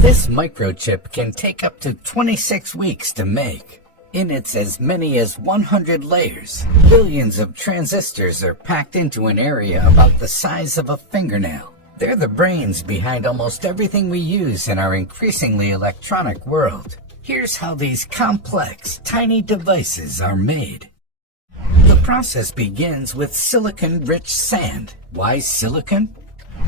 This microchip can take up to 26 weeks to make. In its as many as 100 layers, billions of transistors are packed into an area about the size of a fingernail. They're the brains behind almost everything we use in our increasingly electronic world. Here's how these complex, tiny devices are made. The process begins with silicon-rich sand. Why silicon?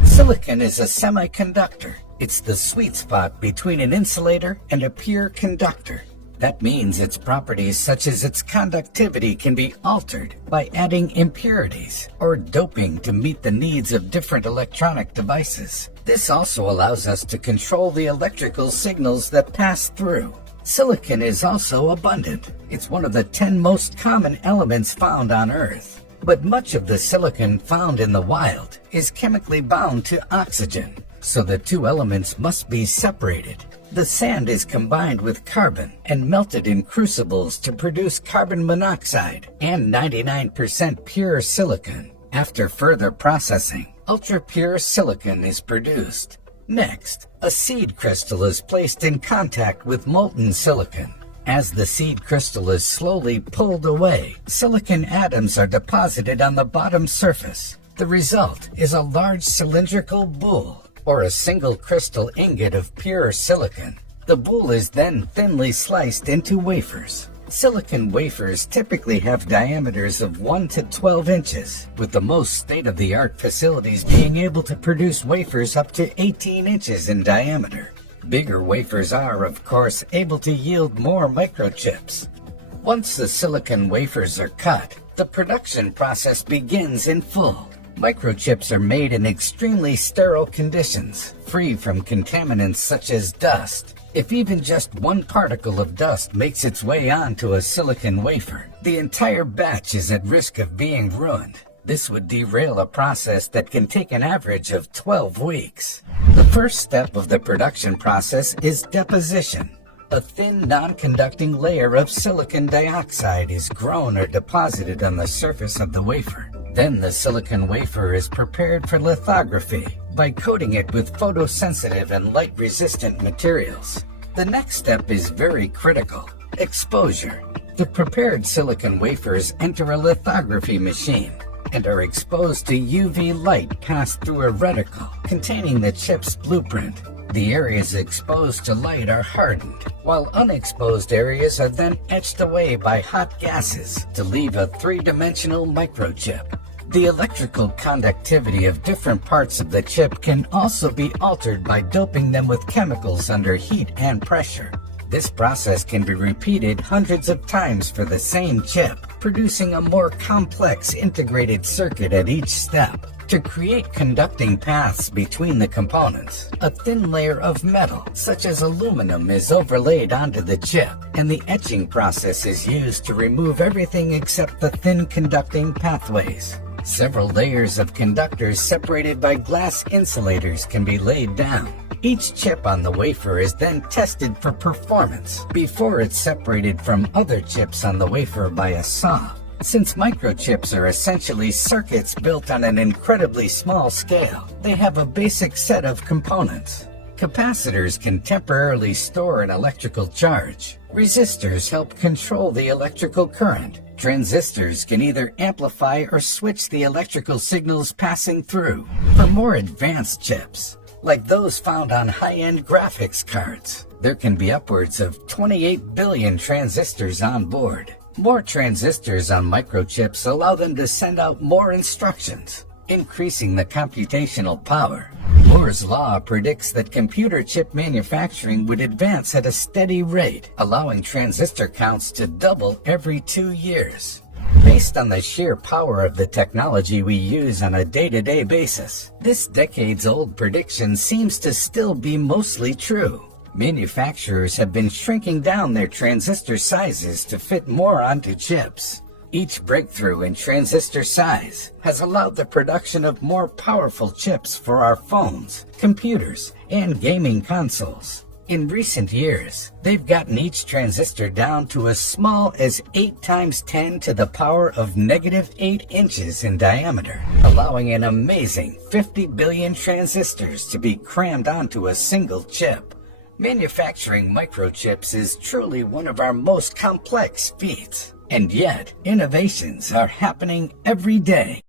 Silicon is a semiconductor. It's the sweet spot between an insulator and a pure conductor. That means its properties such as its conductivity can be altered by adding impurities or doping to meet the needs of different electronic devices. This also allows us to control the electrical signals that pass through. Silicon is also abundant. It's one of the 10 most common elements found on Earth. But much of the silicon found in the wild is chemically bound to oxygen, so the two elements must be separated. The sand is combined with carbon and melted in crucibles to produce carbon monoxide and 99% pure silicon. After further processing, ultra-pure silicon is produced. Next, a seed crystal is placed in contact with molten silicon. As the seed crystal is slowly pulled away, silicon atoms are deposited on the bottom surface. The result is a large cylindrical boule, or a single crystal ingot of pure silicon. The boule is then thinly sliced into wafers. Silicon wafers typically have diameters of 1 to 12 inches, with the most state-of-the-art facilities being able to produce wafers up to 18 inches in diameter. Bigger wafers are, of course, able to yield more microchips. Once the silicon wafers are cut, the production process begins in full. Microchips are made in extremely sterile conditions, free from contaminants such as dust. If even just one particle of dust makes its way onto a silicon wafer, the entire batch is at risk of being ruined. This would derail a process that can take an average of 12 weeks. The first step of the production process is deposition. A thin, non-conducting layer of silicon dioxide is grown or deposited on the surface of the wafer. Then the silicon wafer is prepared for lithography by coating it with photosensitive and light-resistant materials. The next step is very critical: exposure. The prepared silicon wafers enter a lithography machine and are exposed to UV light passed through a reticle containing the chip's blueprint. The areas exposed to light are hardened, while unexposed areas are then etched away by hot gases to leave a three-dimensional microchip. The electrical conductivity of different parts of the chip can also be altered by doping them with chemicals under heat and pressure. This process can be repeated hundreds of times for the same chip, producing a more complex integrated circuit at each step. To create conducting paths between the components, a thin layer of metal, such as aluminum, is overlaid onto the chip, and the etching process is used to remove everything except the thin conducting pathways. Several layers of conductors separated by glass insulators can be laid down. Each chip on the wafer is then tested for performance before it's separated from other chips on the wafer by a saw. Since microchips are essentially circuits built on an incredibly small scale, they have a basic set of components. Capacitors can temporarily store an electrical charge. Resistors help control the electrical current. Transistors can either amplify or switch the electrical signals passing through. For more advanced chips, like those found on high-end graphics cards, there can be upwards of 28 billion transistors on board. More transistors on microchips allow them to send out more instructions, increasing the computational power. Moore's law predicts that computer chip manufacturing would advance at a steady rate, allowing transistor counts to double every 2 years. Based on the sheer power of the technology we use on a day-to-day basis, this decades-old prediction seems to still be mostly true. Manufacturers have been shrinking down their transistor sizes to fit more onto chips. Each breakthrough in transistor size has allowed the production of more powerful chips for our phones, computers, and gaming consoles. In recent years, they've gotten each transistor down to as small as 8 times 10 to the power of -8 inches in diameter, allowing an amazing 50 billion transistors to be crammed onto a single chip. Manufacturing microchips is truly one of our most complex feats, and yet innovations are happening every day.